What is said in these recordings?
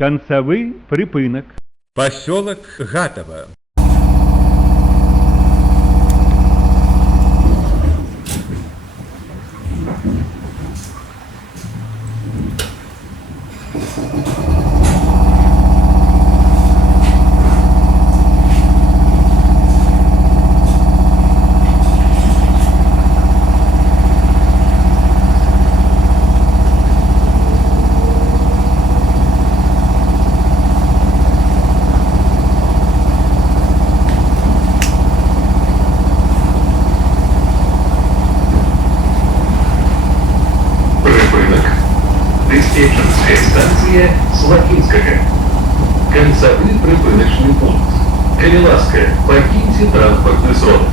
Концевый припынок. Поселок Гатово. Диспетчерская станция Слатинская. Концевый припыночный пункт. Калі ласка, покиньте транспортный сродок.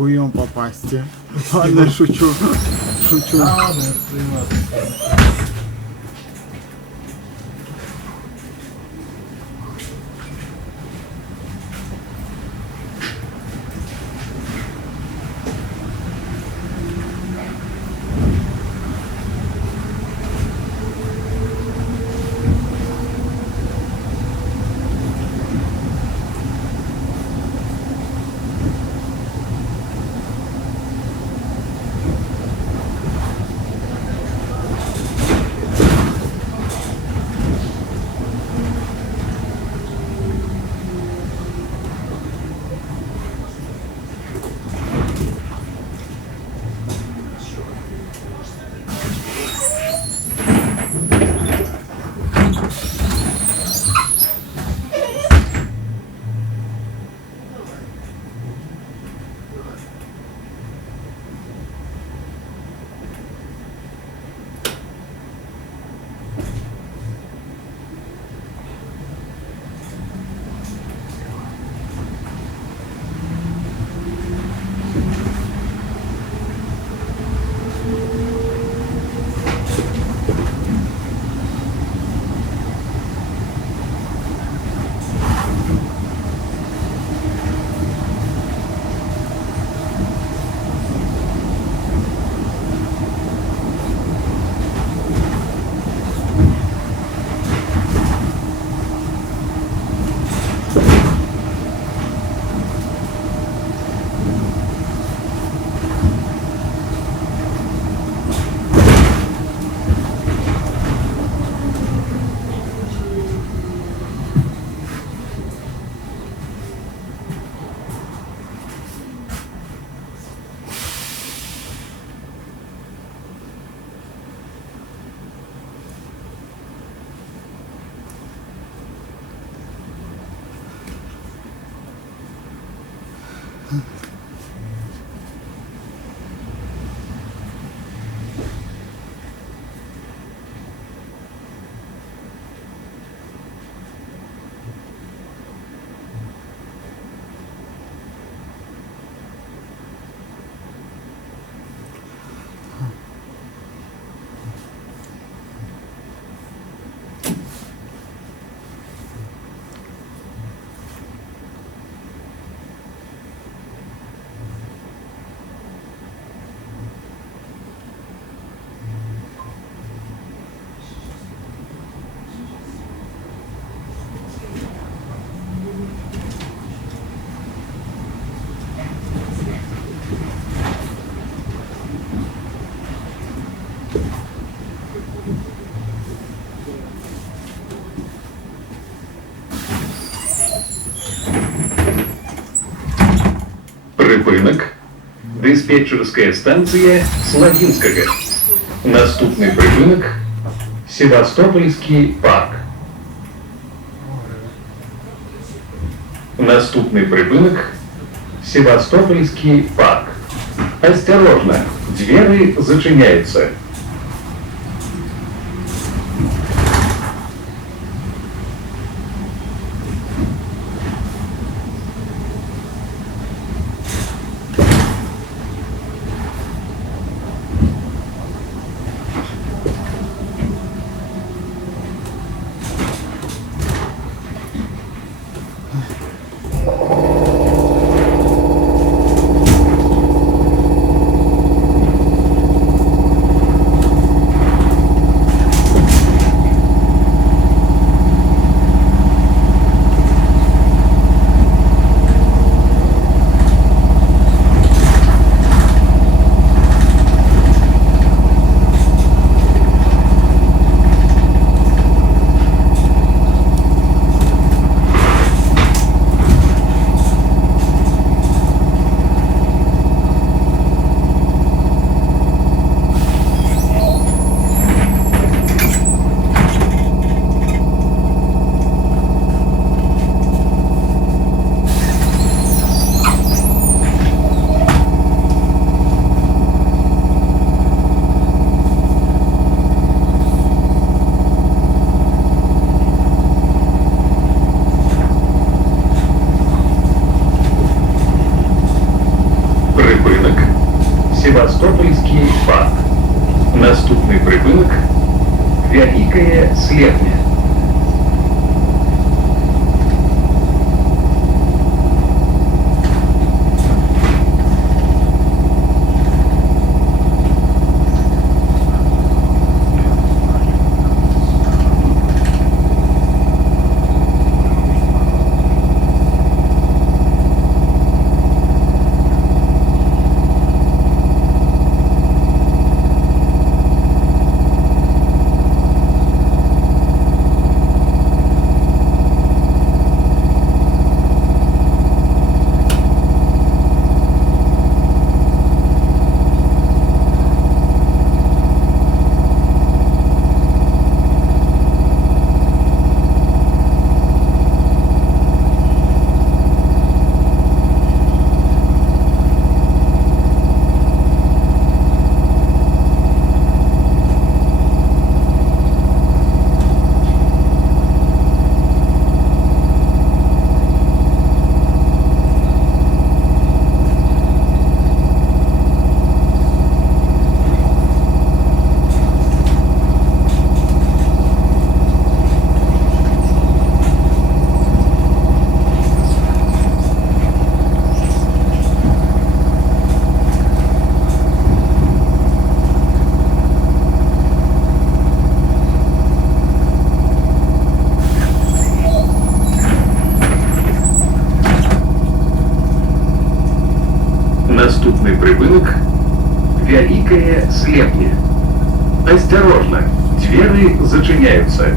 Хуем попасть. Ладно, шучу. Шучу. Припинок. Диспетчерская станция Славинская. Наступный припинок Севастопольский парк. Наступный припинок Севастопольский парк. Осторожно, двери зачиняются. Севастопольский парк. Наступный припынок Великая Слепня. Наступный припынок Великая Слепня. Осторожно, двери зачиняются.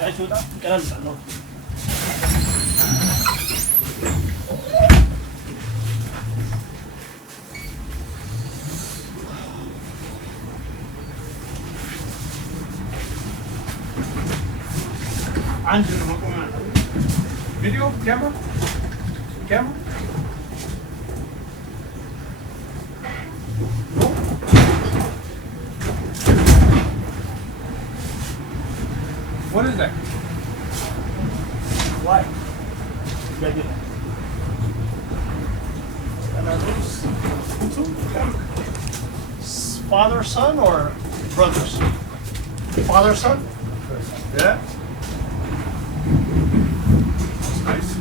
Ayuda, cántalo. Angelo, no comanda. Video, camera? Camera? What is that? Why? Father, son, or brothers? Father, son? Yeah. That's nice.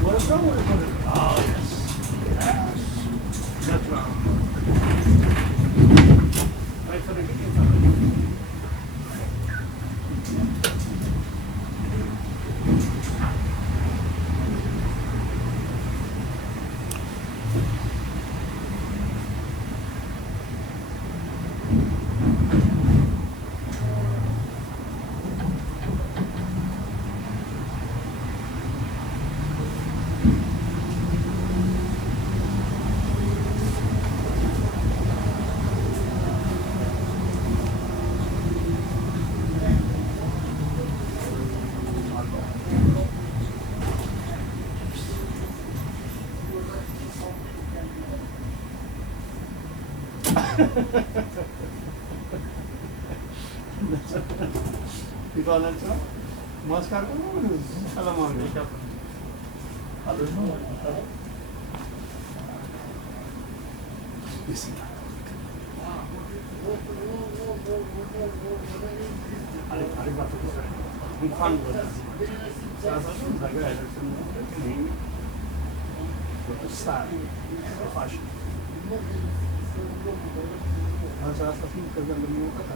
What is wrong with it? Oh, yes. Yes. That's wrong. Wait for the video. Ikaw lang siya? Maskar ko naman. Alam mo. Alam mo. Busy. Arigato po sir. Ang fun ko. Sa sasunod, nag-aayos sa mga style, fashion. Sa sasunod, kaganda mo ka.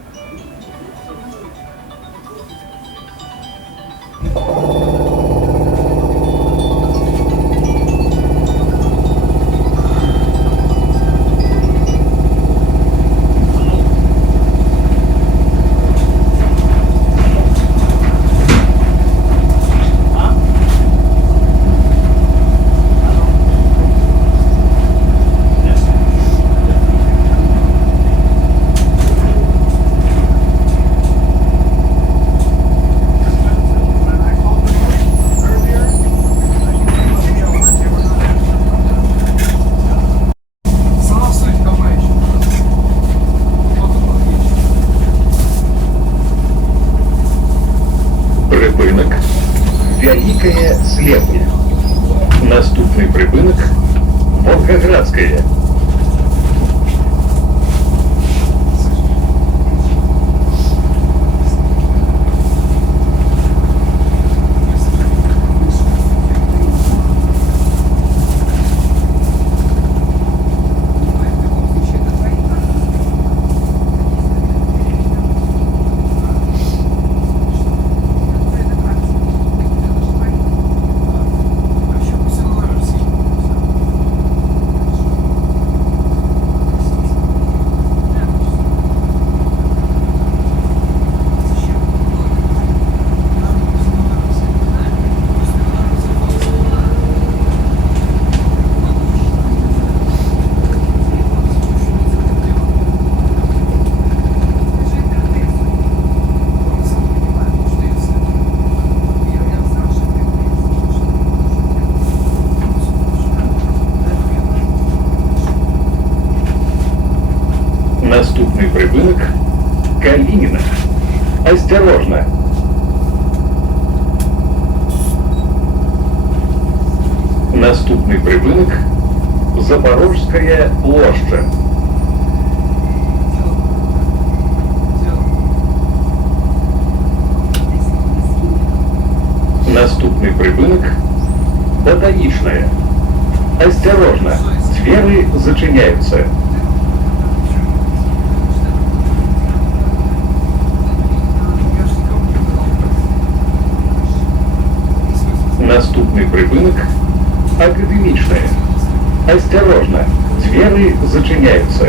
Припинок Вялікае Слепне. Наступний припинок Волгоградская. Наступний припинок Калинино. Осторожно! Наступний припинок Запорожская площадь. Наступный припынок – ботаничное. Осторожно, двери зачиняются. Наступный припынок – академичное. Осторожно, двери зачиняются.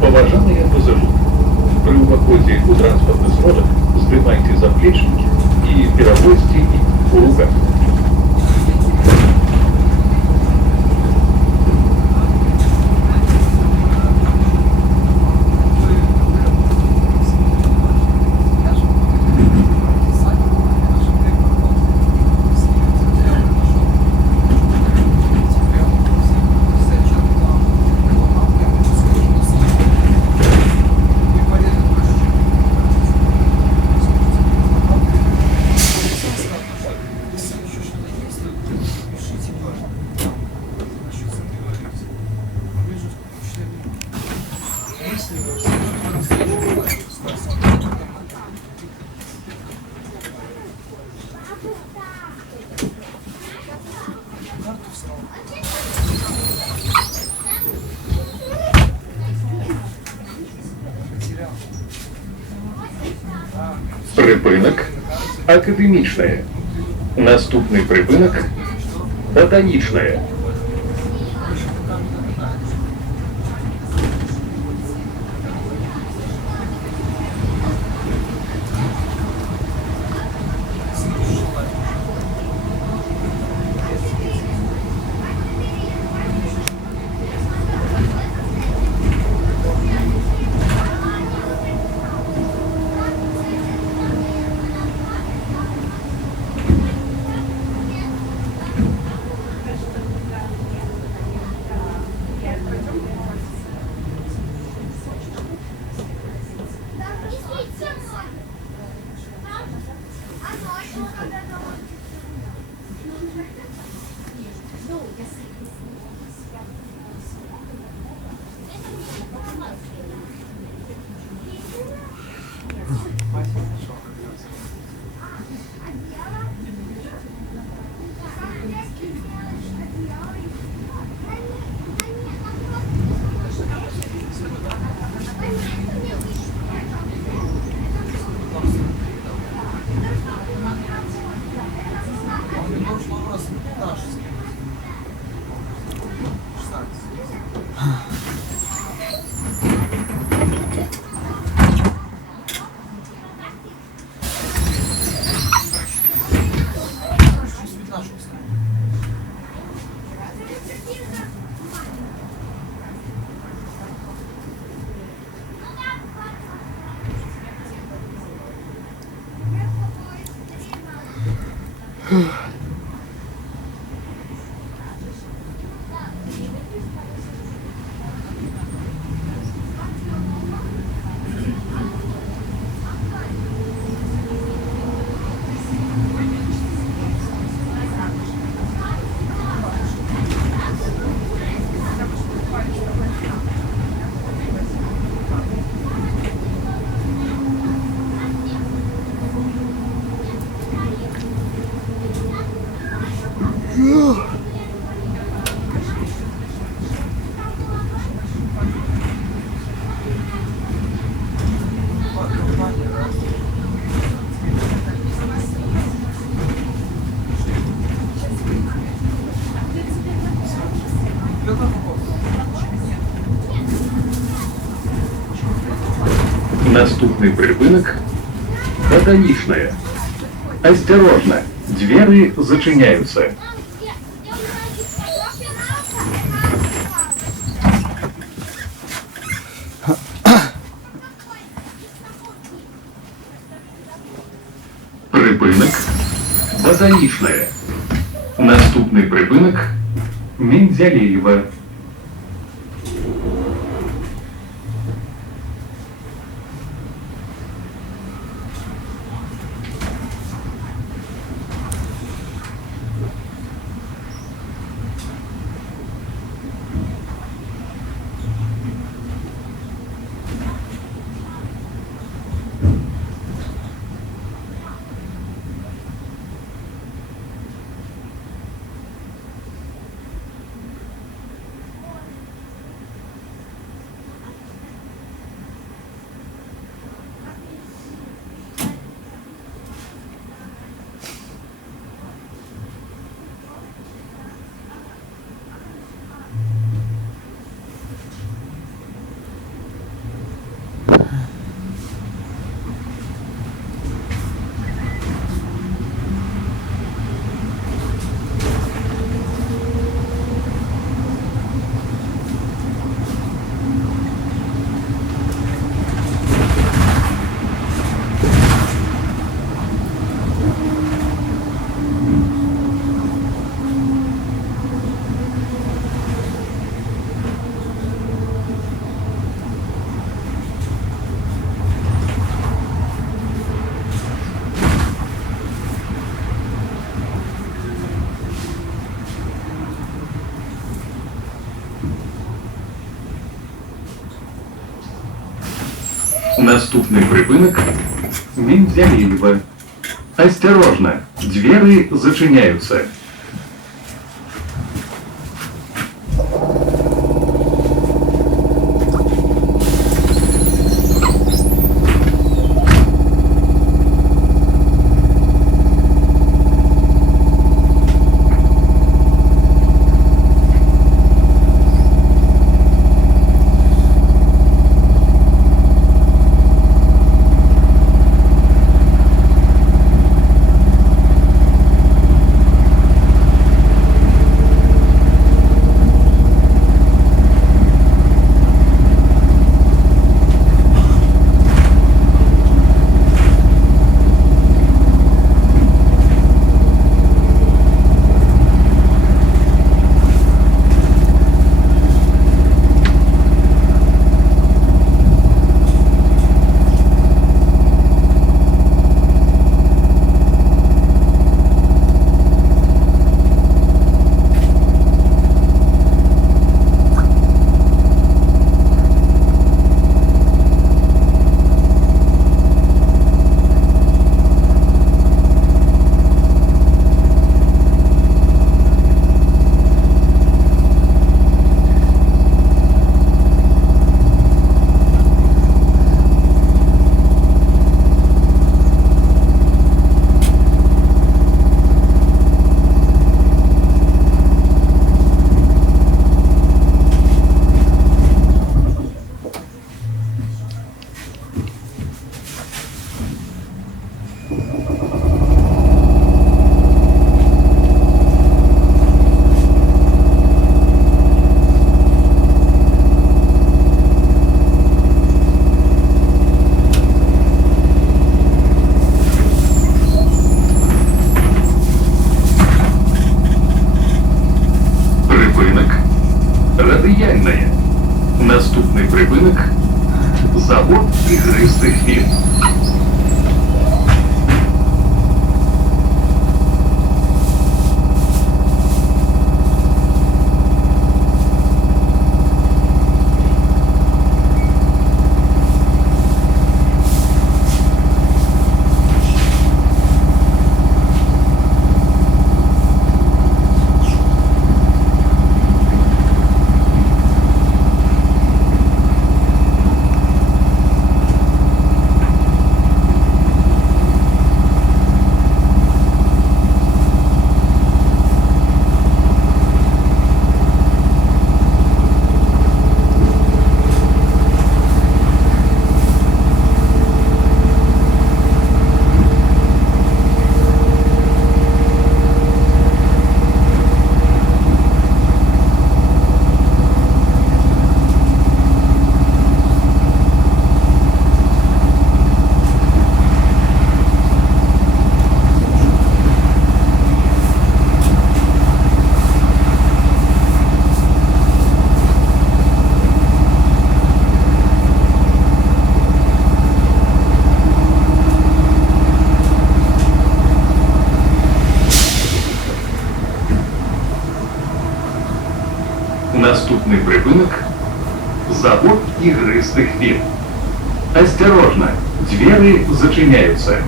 Поважаныя пассажиры, при уваходзе ў транспартны сродак здымайце заплечнікі і перавозьце іх у руках. Припинок – академічне. Наступний припинок – ботанічне. Наступный припынок – ботаничное. Осторожно, двери зачиняются. Припынок – ботаничное. Наступный припынок – Менделеева. Наступный припынок – Менделеево. Осторожно, двери зачиняются. Радіальне. Наступний припинок – завод ігристих він. Наступный припынок – завод игристых вин. Осторожно, двери зачиняются.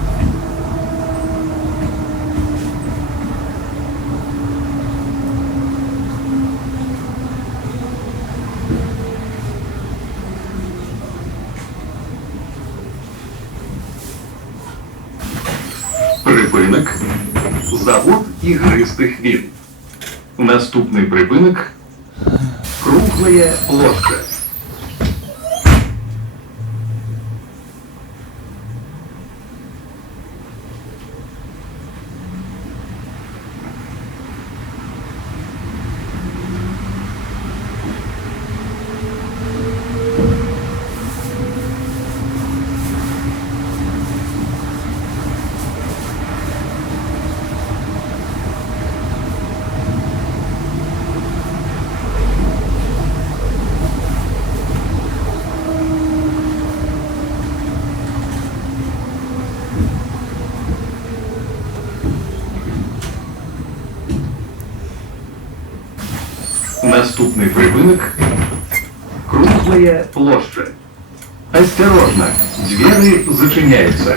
Припынок – завод игристых вин. Наступный припынок – круглая ложка. Наступный припынок – круглая площадь. Осторожно, двери зачиняются.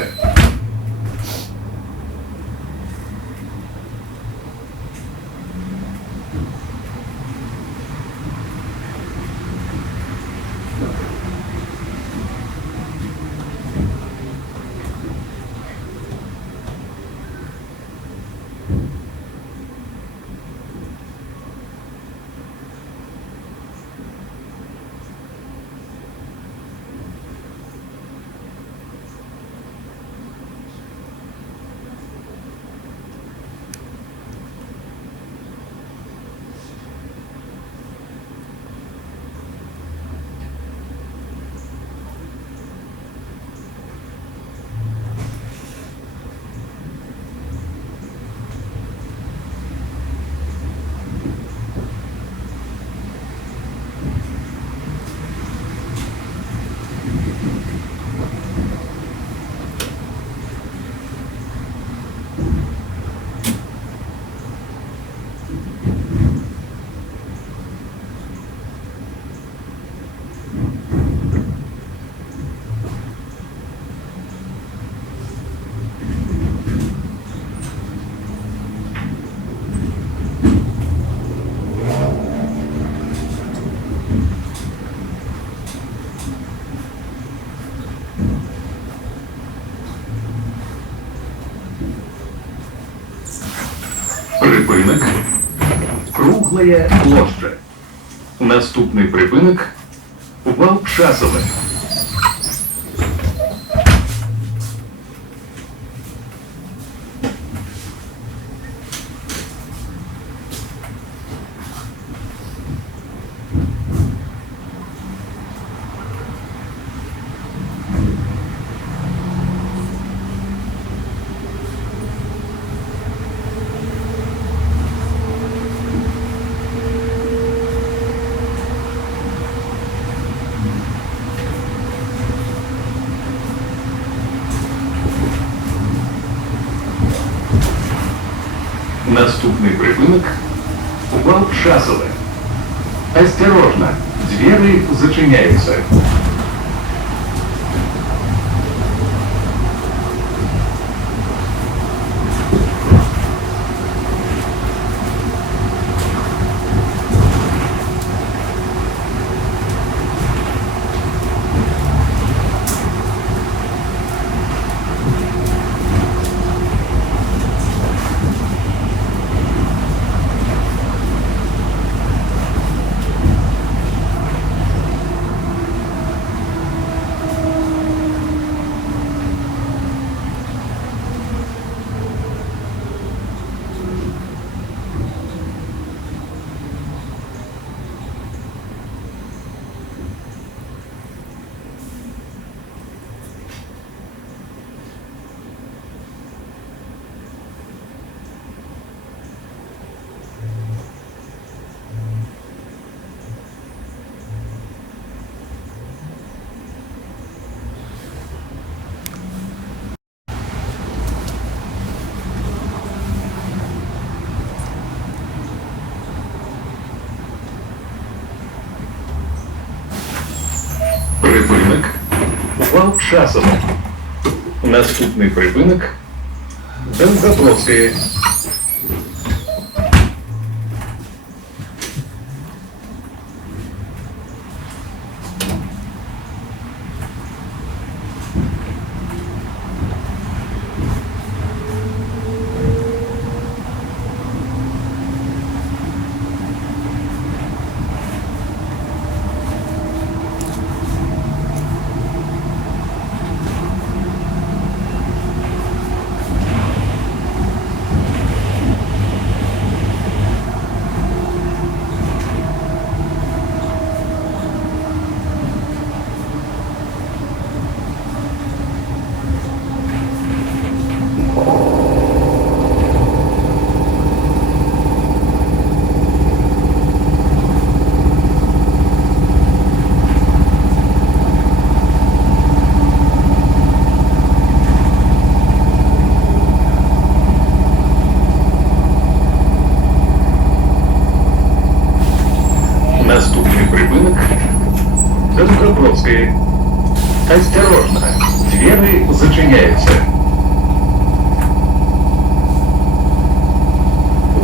Припинок. Круглая площадь. Наступний припинок. Вал Часове. Наступный припинок. Вал Часове. Осторожно, двери зачиняются. Припинок. Вал Часове. Наступний припинок. Долгопровське. Наступний припинок. Долгопровське. Осторожно, двери зачиняются.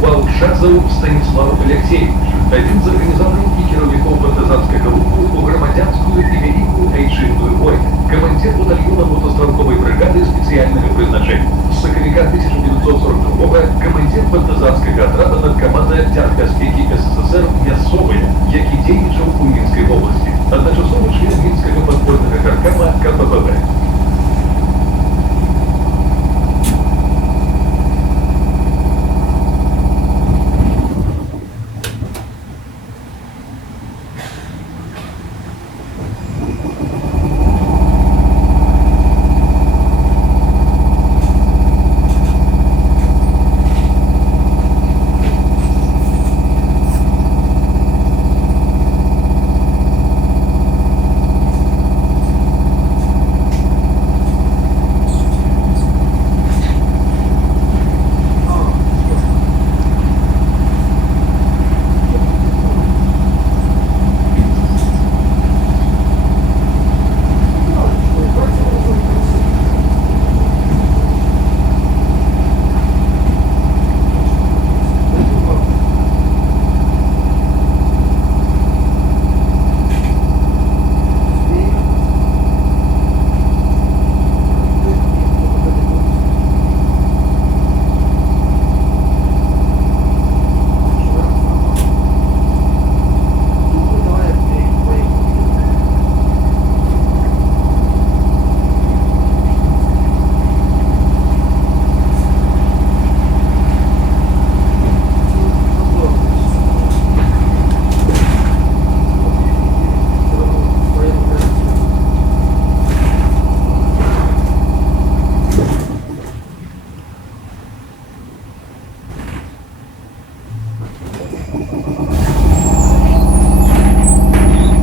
Валшазов Станіслав Алексеевич, один з організаторів і керівників партизанського руху у громадянську і велику Айчинную войну, командир батальйону мотострілкової бригади спеціального призначення. З октября 1942-го командир партизанського отряду наркомата Тягбезпеки СССР Мясовая, який діючав у Мінській області. Одночасово член Мінського подпольного горкома КППВ.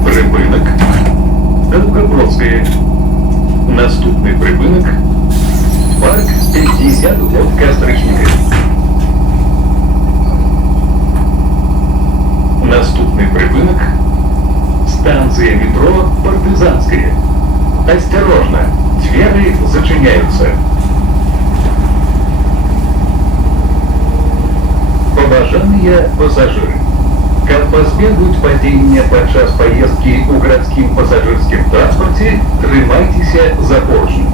Припинок. Долгобродське. Наступний припинок. Парк 50 от Кастричника. Наступний припинок. Станция метро Партизанская. Осторожно, двери зачиняются. Поважаныя пасажиры. Каб пазбегнуць падзення падчас паездкі ў гарадскім пасажырскім транспарце, трымайцеся за поручні.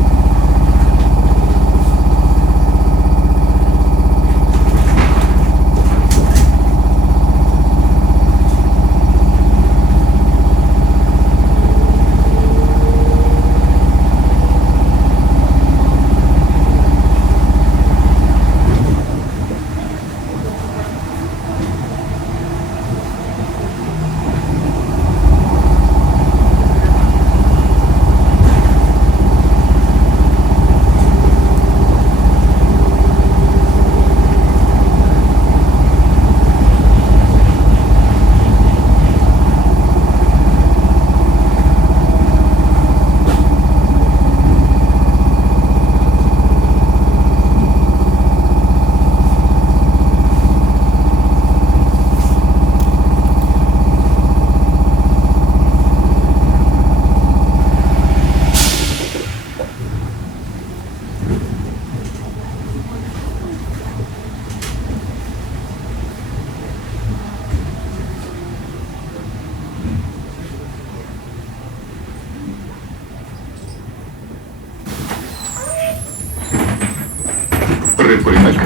Припинок.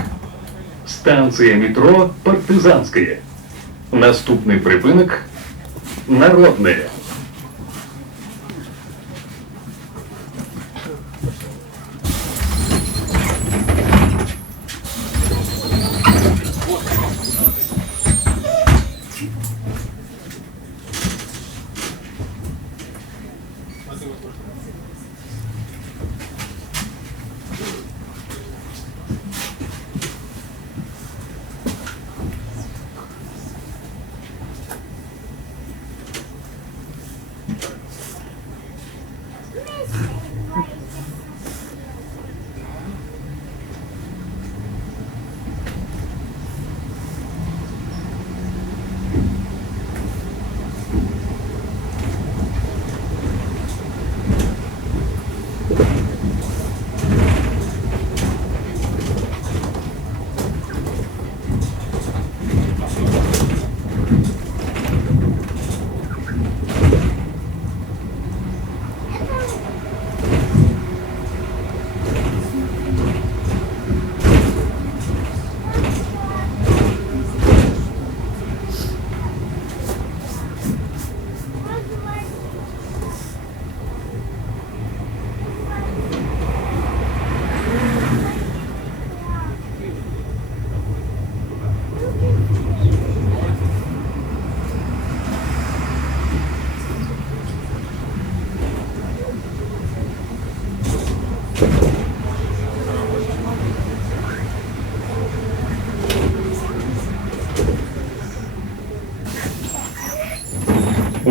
Станция метро Партизанская. Наступный припинок. Народная.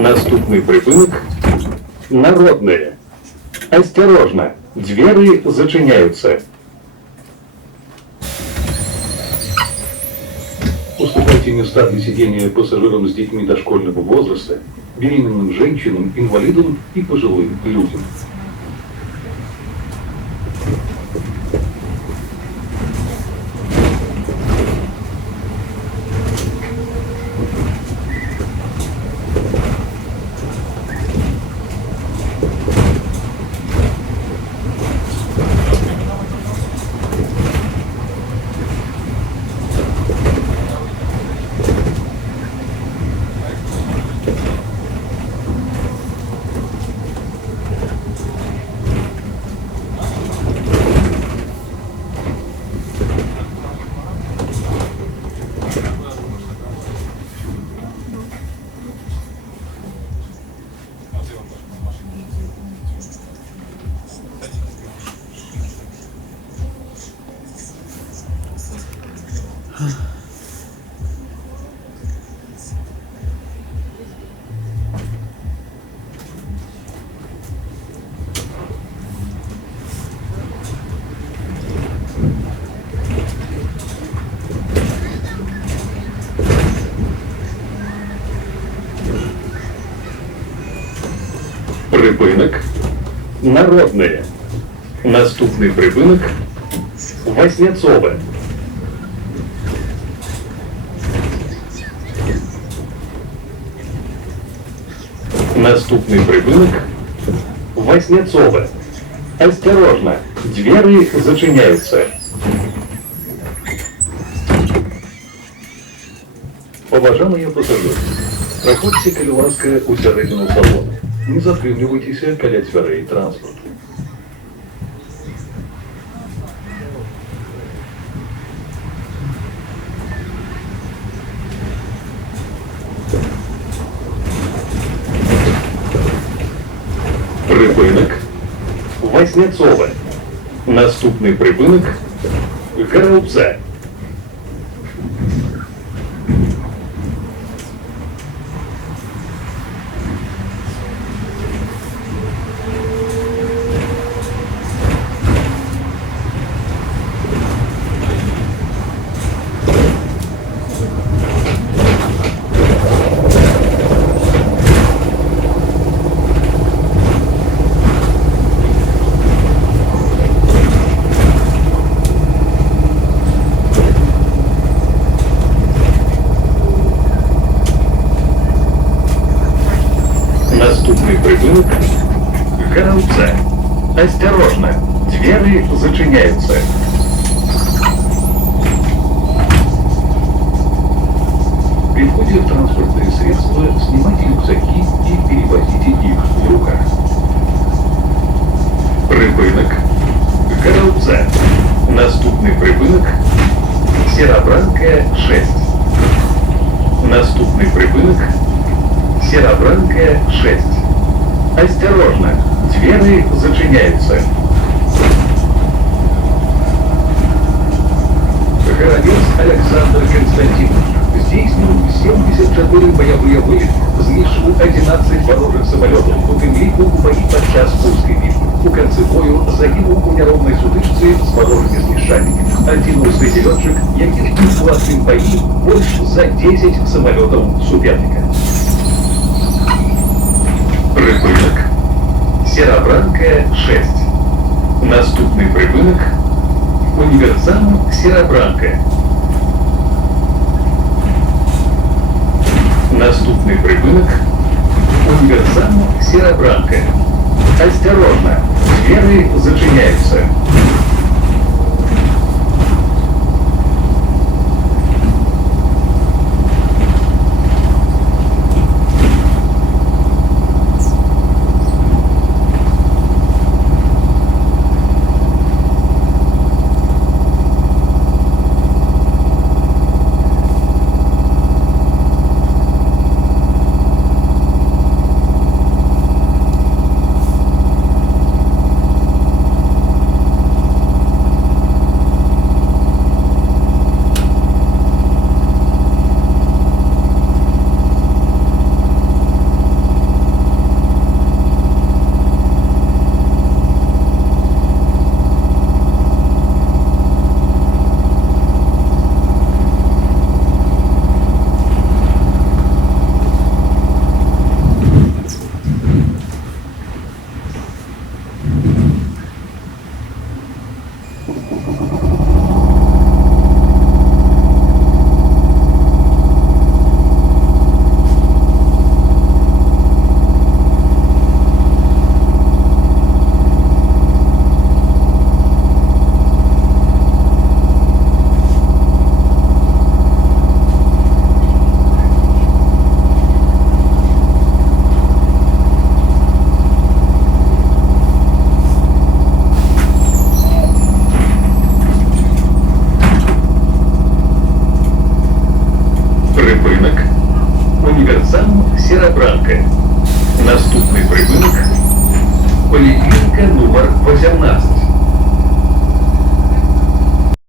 Наступний припинок – народное. Осторожно, двери зачиняются. Уступайте места для сидения пассажирам с детьми дошкольного возраста, беременным женщинам, инвалидам и пожилым людям. Припинок – народное. Наступний припинок – Воснецове. Наступний припинок – Воснецове. Осторожно, двери зачиняются. Поважаемые пассажиры, проходьте, калі ласка, у сярэдзіну салона. Не затрымлівайцеся каля дзвярэй транспорту. Припинок – Воснецове. Наступний припинок – Горобце. Наступный припинок – Горобце. Осторожно, двери зачиняются. При входе в транспортные средства снимайте рюкзаки и перевозите их в руках. Припинок – Горобце. Наступный припинок – Серобранка 6. Наступный припинок – Серобранка 6. Осторожно, двери зачиняются. Горобец Александр Константинович здійснив 74 бойові виліти, знищив 11 ворожих самолітів, у тим ліку бої під час пусків. У конце бою загинув у неровной сутичці з ворожими знішальниками. Один русский летчик, який в власным бої больше за 10 самолетов суперника. Припинок – Серобранка 6. Наступний припинок – Універсам Серобранка. Наступний припинок – Універсам Серобранка. Осторожно, двери зачиняются. Універсам Серебранка. Наступний припинок поліклініка номер 18.